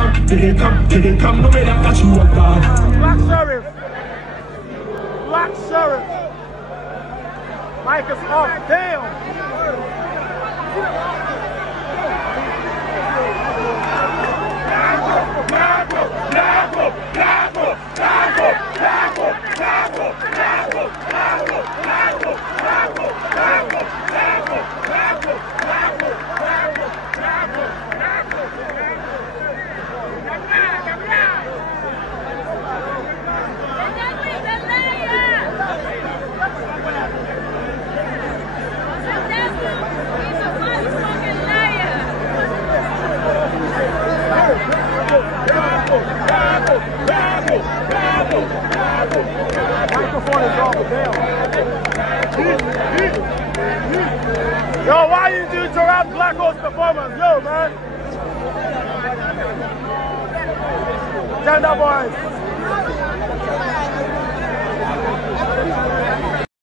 They come, no way that catch you up guard. Black Sheriff. Black Sheriff. Mike is off. Damn. Yo, why you do to rap Black Hole's performance? Yo, man. Gender boys.